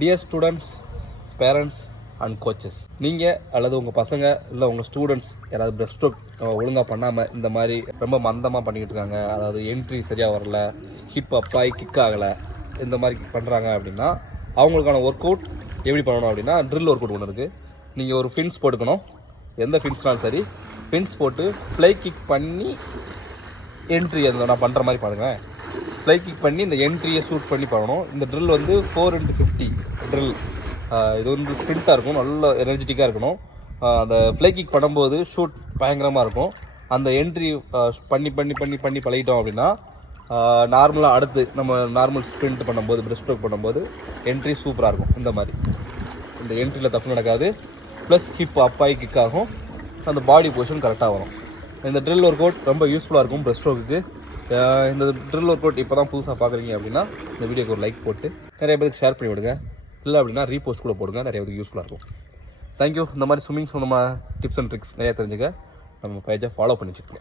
Dear students, parents and coaches, நீங்கள் அல்லது உங்கள் பசங்க இல்லை உங்கள் ஸ்டூடெண்ட்ஸ் யாராவது பிரஸ்ட் ஸ்ட்ரோக் ஒழுங்காக பண்ணாமல் இந்த மாதிரி ரொம்ப மந்தமாக பண்ணிக்கிட்டு இருக்காங்க, அதாவது என்ட்ரி சரியாக வரல, ஹிப் அப்பாய் கிக் ஆகலை, இந்த மாதிரி பண்ணுறாங்க அப்படின்னா அவங்களுக்கான ஒர்க் அவுட் எப்படி பண்ணணும் அப்படின்னா ட்ரில் ஒர்க் அவுட் ஒன்று இருக்குது. நீங்கள் ஒரு ஃபின்ஸ் போட்டுக்கணும், எந்த ஃபின்ஸ்னாலும் சரி. ஃபின்ஸ் போட்டு ஃப்ளை கிக் பண்ணி என்ட்ரி அந்த நான் பண்ணுற மாதிரி பாருங்கள். ஃப்ளை கிக் பண்ணி இந்த என்ட்ரியை ஷூட் பண்ணி பண்ணணும். இந்த ட்ரில் வந்து 4x50 ட்ரில். இது வந்து ஸ்ப்ரிண்ட்டாக இருக்கும், நல்ல எனர்ஜெட்டிக்காக இருக்கணும். அந்த ஃப்ளை கிக் பண்ணும்போது ஷூட் பயங்கரமாக இருக்கும். அந்த என்ட்ரி பண்ணி பண்ணி பண்ணி பண்ணி பழகிட்டோம் அப்படின்னா நார்மலாக அடுத்து நம்ம நார்மல் ஸ்ப்ரிண்ட் பண்ணும்போது பிரஸ்ட் ஸ்ட்ரோக் பண்ணும்போது என்ட்ரி சூப்பராக இருக்கும். இந்த மாதிரி இந்த என்ட்ரியில் தப்பு நடக்காது, ப்ளஸ் ஹிப் அப்பாய் கிக் ஆகும், அந்த பாடி பொசிஷன் கரெக்டாக வரும். இந்த ட்ரில் ஒர்க் அவுட் ரொம்ப யூஸ்ஃபுல்லாக இருக்கும் பிரஸ்ட் ஸ்ட்ரோக்குக்கு. இந்த ட்ரில் ஒர்க் அவுட் இப்போ தான் புதுசாக பார்க்குறீங்க அப்படின்னா இந்த வீடியோக்கு ஒரு லைக் போட்டு நிறைய பேருக்கு ஷேர் பண்ணி விடுங்க. இல்லை அப்படின்னா ரீபோஸ்ட் கூட போடுங்க, நிறைய பேருக்கு யூஸ்ஃபுல்லாக இருக்கும். தேங்க்யூ. இந்த மாதிரி ஸ்விம்மிங் சம்மந்தமான டிப்ஸ் அண்ட் ட்ரிக்ஸ் நிறையா தெரிஞ்சுக்க நம்ம பேஜை ஃபாலோ பண்ணி வச்சுக்கோங்க.